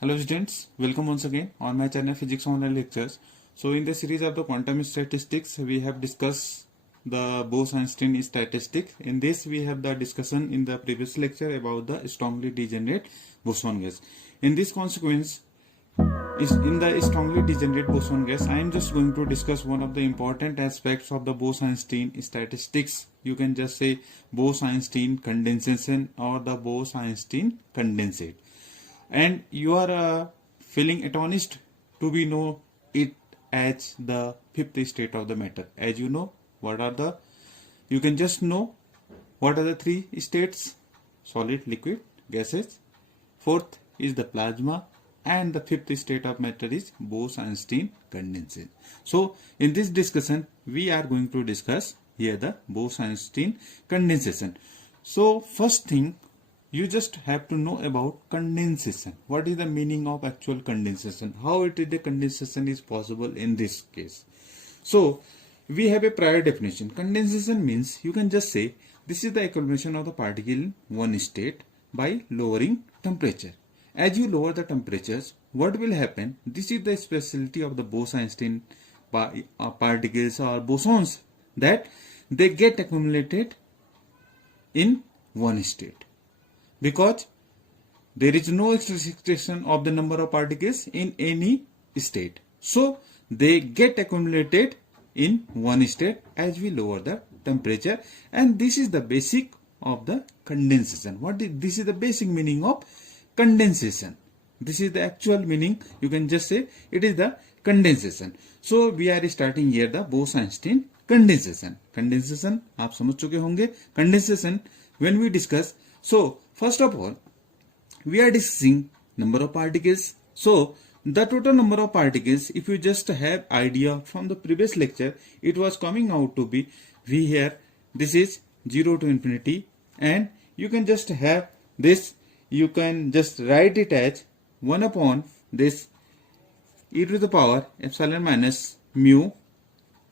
Hello students, welcome once again on my channel Physics Online Lectures. So in the series of the quantum statistics, we have discussed the Bose Einstein statistic. In this we have the discussion in the previous lecture about the strongly degenerate boson gas. In this consequence, in the strongly degenerate boson gas, I am just going to discuss one of the important aspects of the Bose Einstein statistics. You can just say Bose Einstein condensation or the Bose Einstein condensate. And you are feeling astonished to be know it as the fifth state of the matter. As you know, you can just know what are the three states: solid, liquid, gases. Fourth is the plasma, and the fifth state of matter is Bose-Einstein condensation. So in this discussion, we are going to discuss here the Bose-Einstein condensation. So first thing, you just have to know about condensation. What is the meaning of actual condensation? How it is the condensation is possible in this case? So we have a prior definition. Condensation means you can just say this is the accumulation of the particle in one state by lowering temperature. As you lower the temperatures, what will happen? This is the specialty of the Bose-Einstein particles or bosons, that they get accumulated in one state, because there is no restriction of the number of particles in any state. So they get accumulated in one state as we lower the temperature, and this is the basic of the condensation. This is the basic meaning of condensation. This is the actual meaning. You can just say it is the condensation. So we are starting here the Bose-Einstein condensation. Condensation आप समझ चुके होंगे. Condensation when we discuss, so first of all, we are discussing number of particles. So the total number of particles, if you just have idea from the previous lecture, it was coming out to be V here. This is 0 to infinity, and you can just have this. You can just write it as 1 upon this e to the power epsilon minus mu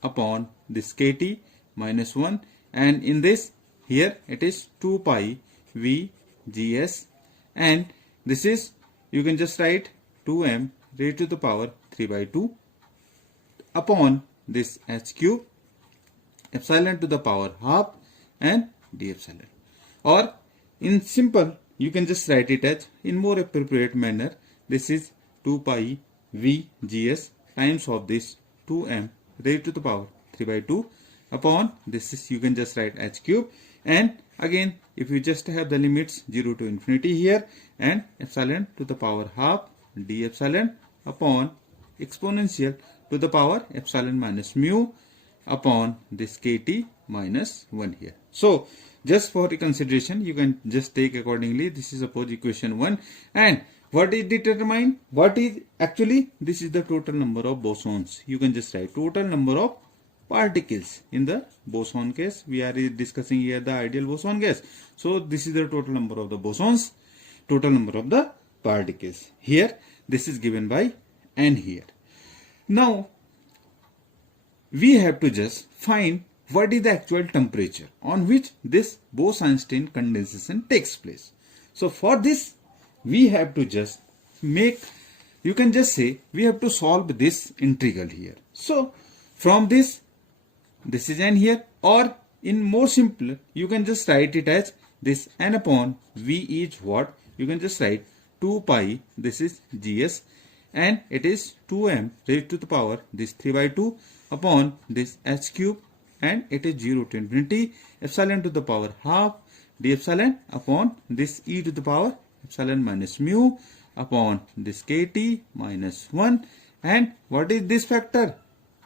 upon this kt minus 1, and in this here it is 2 pi v gs, and this is, you can just write 2m raised to the power 3 by 2 upon this h cube epsilon to the power half and d epsilon. Or in simple, you can just write it as in more appropriate manner. This is 2 pi v gs times of this 2m raised to the power 3 by 2 upon this is, you can just write h cube, and again if you just have the limits 0 to infinity here, and epsilon to the power half d epsilon upon exponential to the power epsilon minus mu upon this kt minus 1 here. So just for consideration, you can just take accordingly. This is suppose equation 1, and what is determined? What is actually, this is the total number of bosons. You can just write total number of particles in the boson case. We are discussing here the ideal boson gas. So this is the total number of the bosons, total number of the particles. Here this is given by n here. Now we have to just find what is the actual temperature on which this Bose-Einstein condensation takes place. So for this we have to just make, you can just say we have to solve this integral here. So from this is n here, or in more simple, you can just write it as this n upon v is what? You can just write 2 pi, this is gs, and it is 2m raised to the power this 3 by 2 upon this h cube, and it is 0 to infinity epsilon to the power half d epsilon upon this e to the power epsilon minus mu upon this kt minus 1, and what is this factor?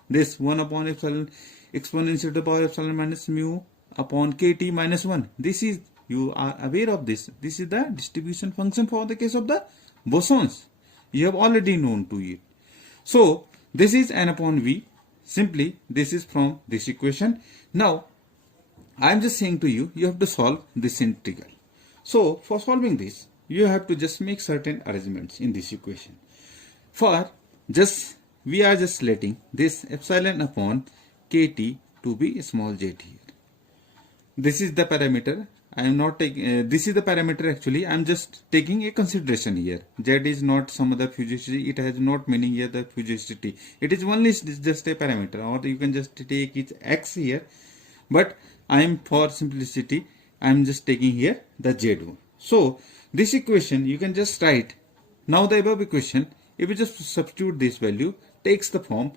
This 1 upon epsilon exponential to the power epsilon minus mu upon kt minus 1. This is, you are aware of this. This is the distribution function for the case of the bosons. You have already known to it. So this is n upon v. Simply this is from this equation. Now I am just saying to you, you have to solve this integral. So for solving this, you have to just make certain arrangements in this equation. For just, we are just letting this epsilon upon kt to be small j here. This is the parameter I am not taking, this is the parameter actually, I am just taking a consideration here. Z is not some other fugacity, it has not meaning here the fugacity. It is only just a parameter, or you can just take it X here. But I am, for simplicity, I am just taking here the Z1. So this equation you can just write. Now the above equation, if you just substitute this value, takes the form,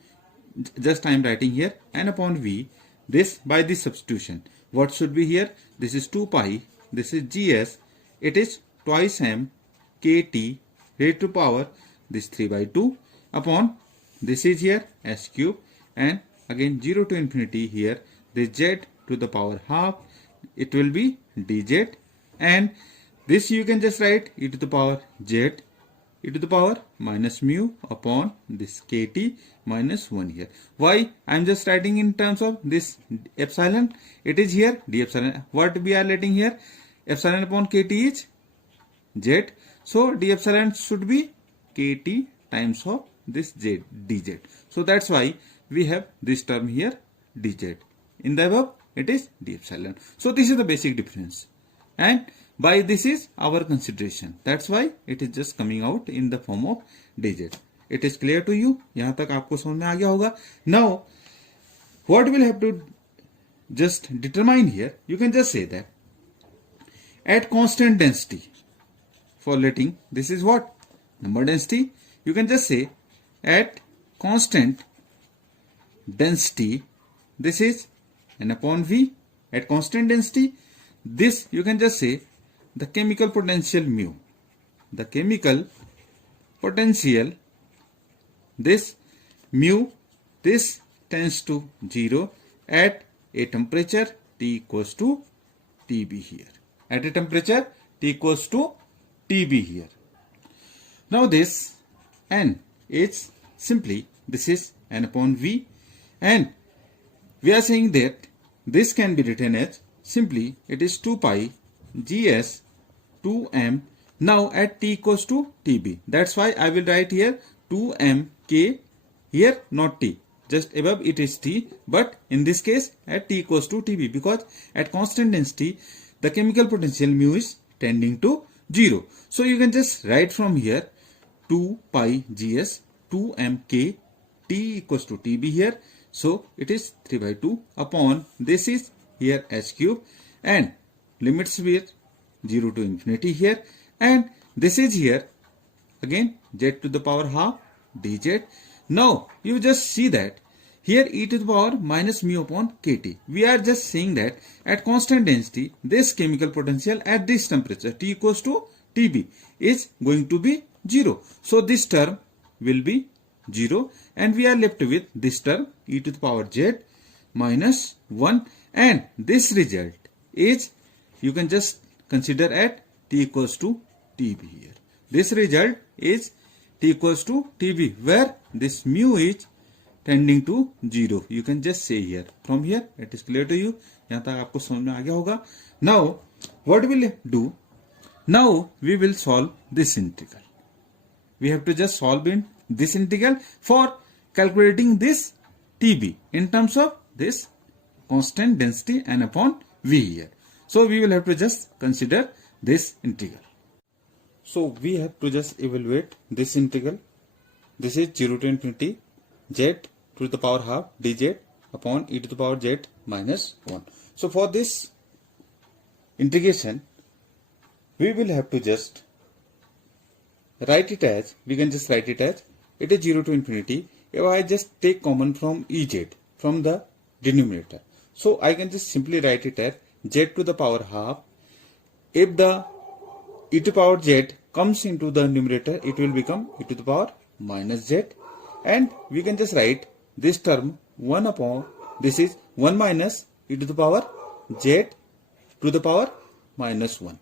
just I am writing here n upon v, this by this substitution. What should be here? This is 2 pi, this is gs, it is twice m kt raised to power this 3 by 2 upon this is here s cube, and again 0 to infinity here this z to the power half, it will be dz, and this you can just write e to the power z e to the power minus mu upon this kt minus 1 here. Why I am just writing in terms of this epsilon? It is here d epsilon. What we are letting here? Epsilon upon kt is z. So d epsilon should be kt times of this z dz. So that's why we have this term here dz. In the above it is d epsilon. So this is the basic difference, and by this is our consideration. That's why it is just coming out in the form of dz. It is clear to you? यहाँ तक आपको समझ में आ गया होगा. Now what we'll have to just determine here, you can just say that at constant density, for letting this is what? Number density. You can just say at constant density, this is n upon v. At constant density, this you can just say the chemical potential mu. The chemical potential, this mu, this tends to 0 at a temperature T equals to TB here. At a temperature T equals to TB here. Now this n is simply, this is n upon v, and we are saying that this can be written as simply it is 2 pi gs 2m now at t equals to tb. That's why I will write here 2m k here, not t. Just above it is t, but in this case at t equals to tb, because at constant density the chemical potential mu is tending to 0. So you can just write from here 2 pi gs 2m k t equals to tb here. So it is 3 by 2 upon this is here h cube, and limits with 0 to infinity here, and this is here again z to the power half dz. Now you just see that here e to the power minus mu upon kt. We are just saying that at constant density this chemical potential at this temperature T equals to TB is going to be 0. So this term will be 0, and we are left with this term e to the power z minus 1, and this result is, you can just consider at t equals to tb here. This result is t equals to tb, where this mu is tending to 0. You can just say here. From here it is clear to you. यहाँ तक आपको समझ में आ गया होगा. Now what we'll do? Now we will solve this integral. We have to just solve in this integral for calculating this tb in terms of this constant density n upon v here. So we will have to just consider this integral. So we have to just evaluate this integral. This is 0 to infinity z to the power half dz upon e to the power z minus 1. So for this integration, we will have to just write it as, we can just write it as, it is 0 to infinity. If I just take common from Ez from the denominator, so I can just simply write it as z to the power half. If the e to the power z comes into the numerator, it will become e to the power minus z, and we can just write this term 1 upon, this is 1 minus e to the power z to the power minus 1.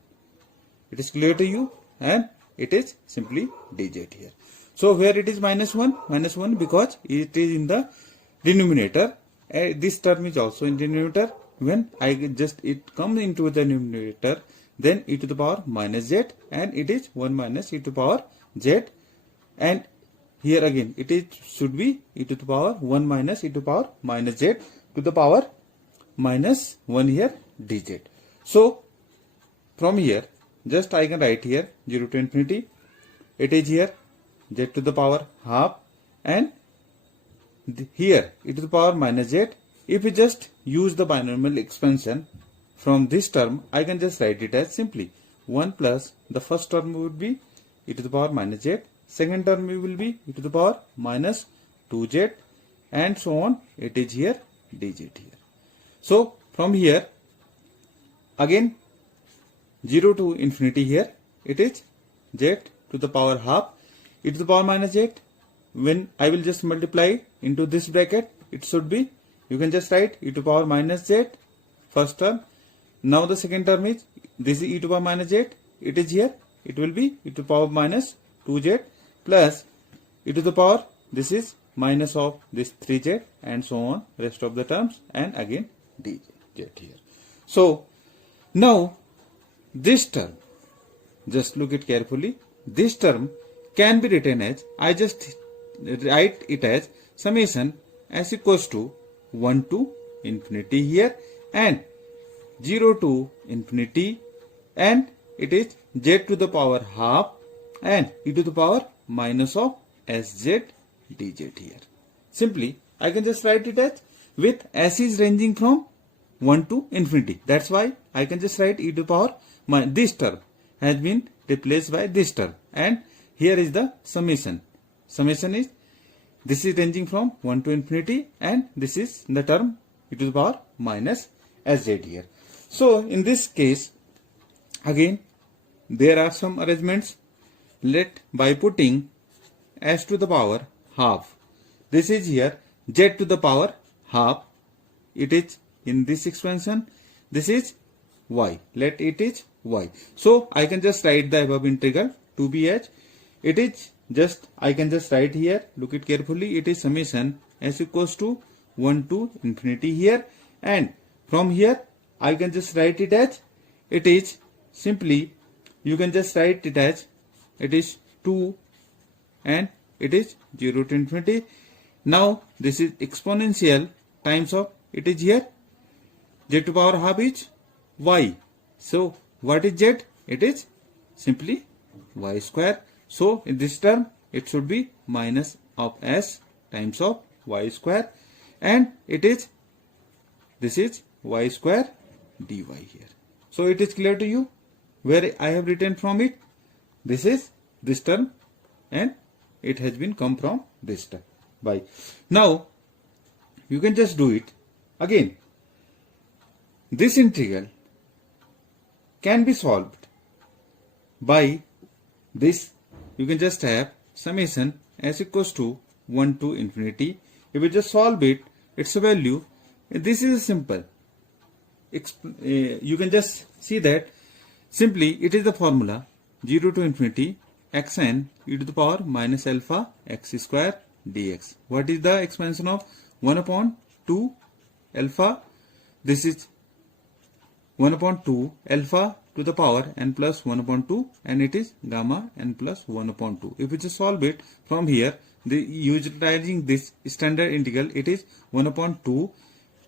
It is clear to you, and it is simply dz here. So where it is minus 1 because it is in the denominator. This term is also in denominator. When I just it comes into the numerator, then e to the power minus z, and it is 1 minus e to the power z, and here again it is should be e to the power 1 minus e to the power minus z to the power minus 1 here dz. So from here just I can write here 0 to infinity. It is here z to the power half, and here e to the power minus z. If we just use the binomial expansion from this term, I can just write it as simply 1 plus the first term would be e to the power minus z, second term will be e to the power minus 2z, and so on. It is here dz here. So from here again 0 to infinity, here it is z to the power half e to the power minus z. When I will just multiply into this bracket, it should be, you can just write e to the power minus z first term. Now the second term is, this is e to the power minus z, it is here, it will be e to the power minus 2z plus e to the power, this is minus of this 3z, and so on rest of the terms, and again dz here. So now this term, just look it carefully, this term can be written as, I just write it as summation s equals to 1 to infinity here, and 0 to infinity, and it is z to the power half and e to the power minus of sz dz here. Simply I can just write it as, with s is ranging from 1 to infinity, that's why I can just write e to the power, this term has been replaced by this term, and here is the summation. Summation is, this is ranging from 1 to infinity, and this is the term e to the power minus sz here. So in this case again there are some arrangements. Let by putting s to the power half, this is here z to the power half, it is in this expansion, this is y, let it is y. So I can just write the above integral to be as, it is just, I can just write here, look it carefully, it is summation s equals to 1 to infinity here, and from here I can just write it as, it is simply, you can just write it as, it is 2 and it is 0 to infinity. Now this is exponential times of, it is here z to power half is y. So what is z? It is simply y square. So in this term it should be minus of s times of y square, and it is, this is y square dy here. So it is clear to you where I have written from it, this is this term, and it has been come from this term by. Now you can just do it again. This integral can be solved by this, you can just have summation s equals to 1 to infinity. If you just solve it, its value, this is simple. You can just see that simply it is the formula 0 to infinity xn e to the power minus alpha x square dx. What is the expansion of 1 upon 2 alpha? This is 1 upon 2 alpha to the power n plus 1 upon 2, and it is gamma n plus 1 upon 2. If we just solve it from here, utilizing this standard integral, it is 1 upon 2,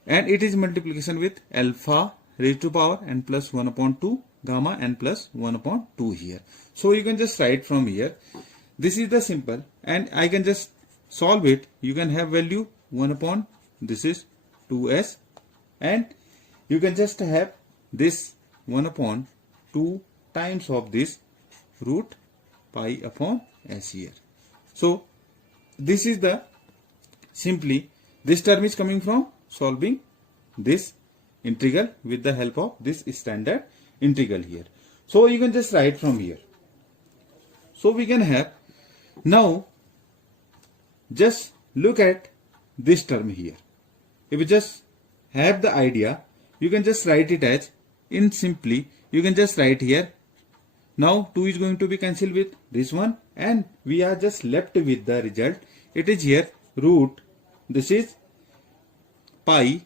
and it is multiplication with alpha raised to power n plus 1 upon 2 gamma n plus 1 upon 2 here. So you can just write from here, this is the simple, and I can just solve it. You can have value 1 upon, this is 2s, and you can just have this 1 upon 2 times of this root pi upon s here. So this is the, simply this term is coming from solving this integral with the help of this standard integral here. So you can just write from here. So we can have, now just look at this term here. If you just have the idea, you can just write it as, in simply you can just write here, now 2 is going to be cancelled with this one, and we are just left with the result. It is here root, this is pi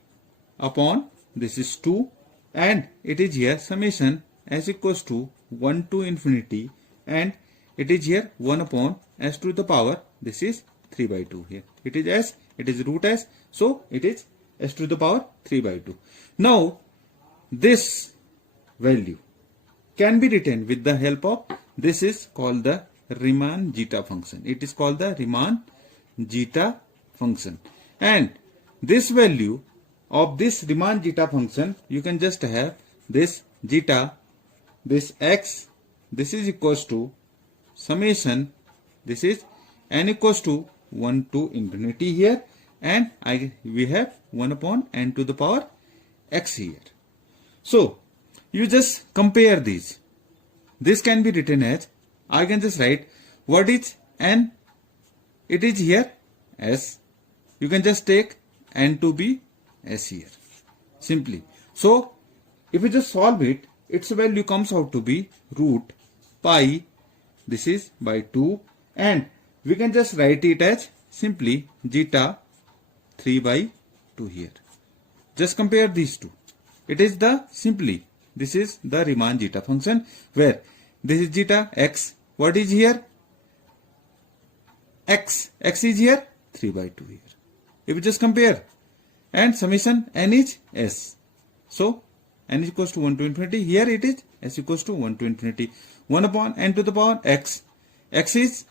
upon, this is 2, and it is here summation s equals to 1 to infinity, and it is here 1 upon s to the power, this is 3 by 2 here. It is s, it is root s, so it is s to the power 3 by 2. Now this value, can be written with the help of, this is called the Riemann zeta function. It is called the Riemann zeta function. And this value of this Riemann zeta function, you can just have this zeta, this x, this is equals to summation, this is n equals to 1 to infinity here, and we have 1 upon n to the power x here. So you just compare these. This can be written as, I can just write what is n, it is here s, you can just take n to be s here simply. So if you just solve it, its value comes out to be root pi, this is by 2, and we can just write it as simply zeta 3 by 2 here. Just compare these two. It is the simply, this is the Riemann zeta function, where this is zeta x, what is here? X is here 3 by 2 here. If you just compare, and summation n is s. So n is equals to 1 to infinity. Here it is s equals to 1 to infinity. 1 upon n to the power x. X is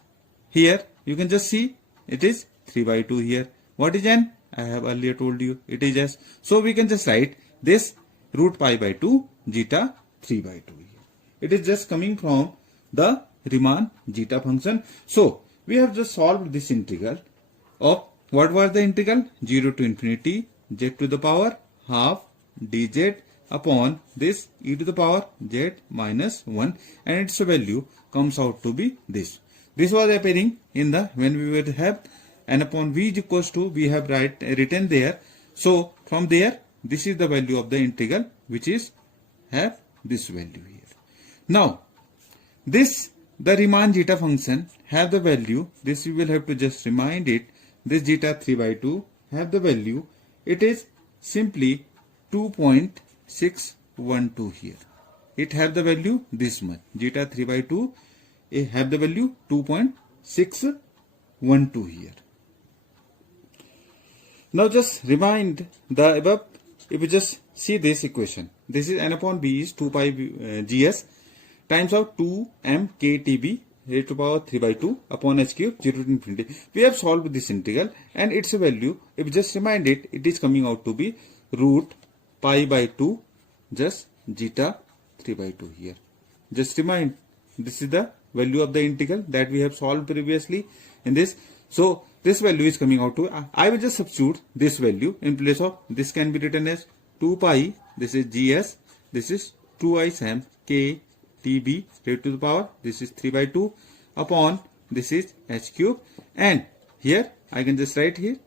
here. You can just see it is 3 by 2 here. What is n? I have earlier told you it is s. So we can just write this root pi by 2 zeta 3 by 2 here. It is just coming from the Riemann zeta function. So we have just solved this integral of, what was the integral? 0 to infinity z to the power half dz upon this e to the power z minus 1, and its value comes out to be this. This was appearing in the, when we would have n upon v is equals to, we have written there. So from there, this is the value of the integral, which is have this value here. Now this, the Riemann zeta function have the value, this you will have to just remind it, this zeta 3 by 2 have the value, it is simply 2.612 here. It have the value this much, zeta 3 by 2, it have the value 2.612 here. Now just remind the above. If you just see this equation, this is n upon b is 2 pi gs times of 2 m k t b raised to power 3 by 2 upon h cube 0 to infinity. We have solved this integral, and its value, if you just remind it, it is coming out to be root pi by 2 just zeta 3 by 2 here. Just remind, this is the value of the integral that we have solved previously in this. So this value is coming out to, I will just substitute this value in place of, this can be written as 2 pi, this is gs, this is 2 I sam k tb raised to the power, this is 3 by 2 upon, this is h cube, and here I can just write here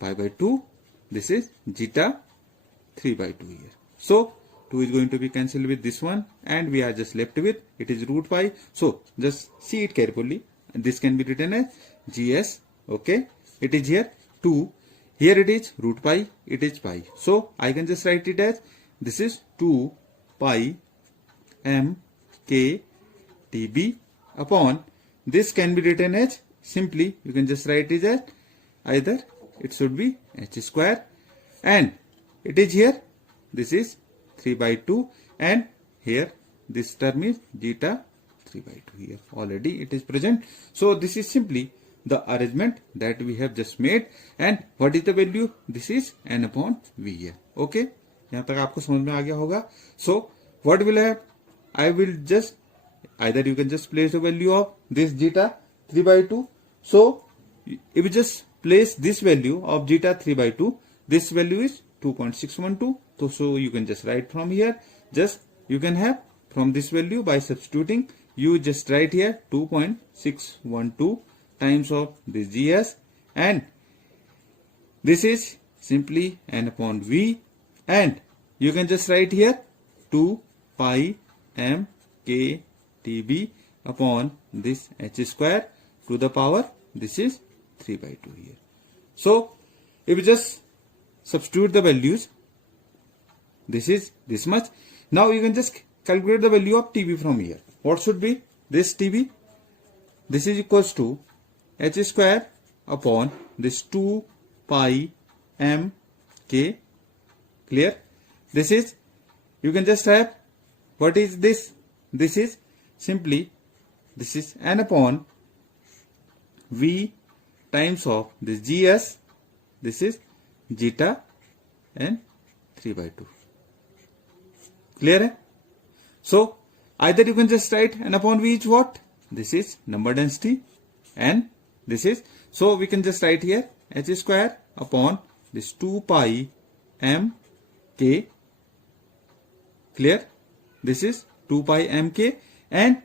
pi by 2, this is zeta 3 by 2 here. So 2 is going to be cancelled with this one, and we are just left with, it is root pi. So just see it carefully. This can be written as gs, okay, it is here 2, here it is root pi, it is pi. So I can just write it as, this is 2 pi m k tb upon, this can be written as, simply you can just write it as, either it should be h square, and it is here, this is 3 by 2, and here this term is zeta 3 by 2 here. Already it is present. So this is simply the arrangement that we have just made, and what is the value? This is n upon v here. Okay, यहाँ तक आपको समझ में आ गया होगा. So what will have? I will just, either you can just place the value of this zeta 3 by 2. So if you just place this value of zeta 3 by 2, this value is 2.612. So you can just write from here. Just you can have from this value by substituting. You just write here 2.612 times of this gs, and this is simply n upon v, and you can just write here 2 pi m k tb upon this h square to the power, this is 3 by 2 here. So if you just substitute the values, this is this much. Now you can just calculate the value of tb from here. What should be this tb? This is equals to h square upon this 2 pi m k. Clear? This is, you can just have what is this? This is simply, this is n upon V times of this Gs, this is zeta and 3 by 2. Clear hai? So either you can just write n upon V is what? This is number density and this is, so we can just write here h square upon this 2 pi m k. Clear? This is 2 pi m k and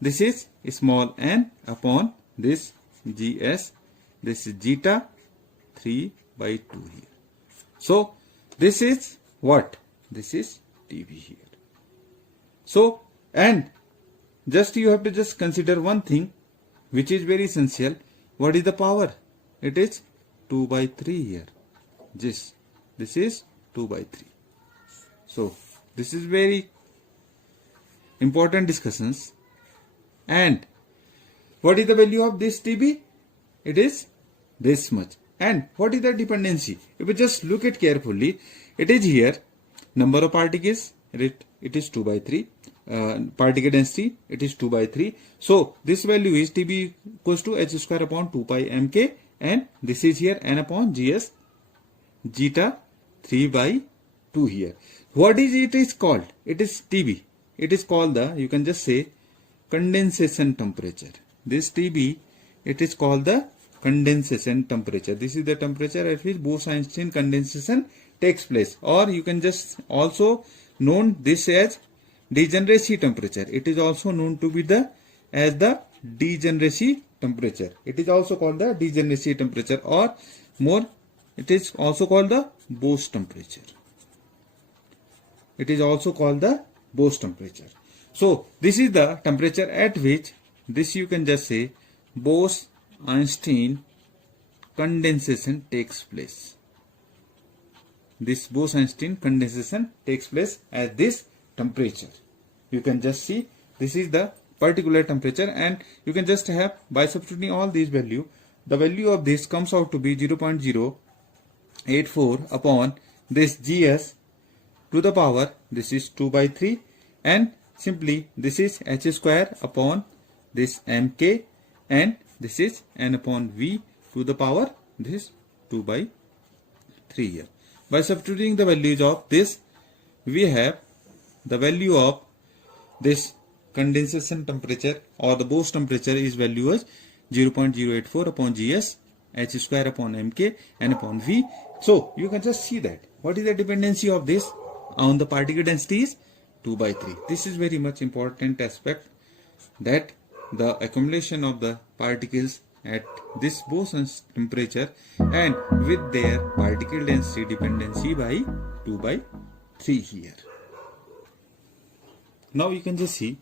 this is small n upon this Gs, this is zeta 3 by 2 here. So this is what? This is dV here. So, and just you have to just consider one thing which is very essential. What is the power? It is 2 by 3 here. This is 2 by 3. So this is very important discussions. And what is the value of this dB? It is this much. And what is the dependency? If you just look at carefully, it is here number of particles, it is 2 by 3. Particle density, it is 2 by 3. So this value is dB equals to h square upon 2 pi mk, and this is here n upon Gs zeta 3 by 2 here. What is it is called? It is dB. It is called the, you can just say, condensation temperature. This dB, it is called the condensation temperature. This is the temperature at which Bose Einstein condensation takes place, or you can just also known this as degeneracy temperature. It is also known to be the as the degeneracy temperature. It is also called the degeneracy temperature, or more it is also called the Bose temperature. It is also called the Bose temperature. So this is the temperature at which this you can just say Bose Einstein condensation takes place. This Bose Einstein condensation takes place at this temperature. You can just see this is the particular temperature, and you can just have, by substituting all these value, the value of this comes out to be 0.084 upon this Gs to the power, this is 2 by 3, and simply this is h square upon this mk, and this is n upon V to the power, this is 2 by 3 here. By substituting the values of this, we have the value of this condensation temperature or the Bose temperature is value as 0.084 upon Gs h square upon mk n upon V. So you can just see that what is the dependency of this on the particle density is 2 by 3. This is very much important aspect, that the accumulation of the particles at this Bose temperature and with their particle density dependency by 2 by 3 here. Now you can just see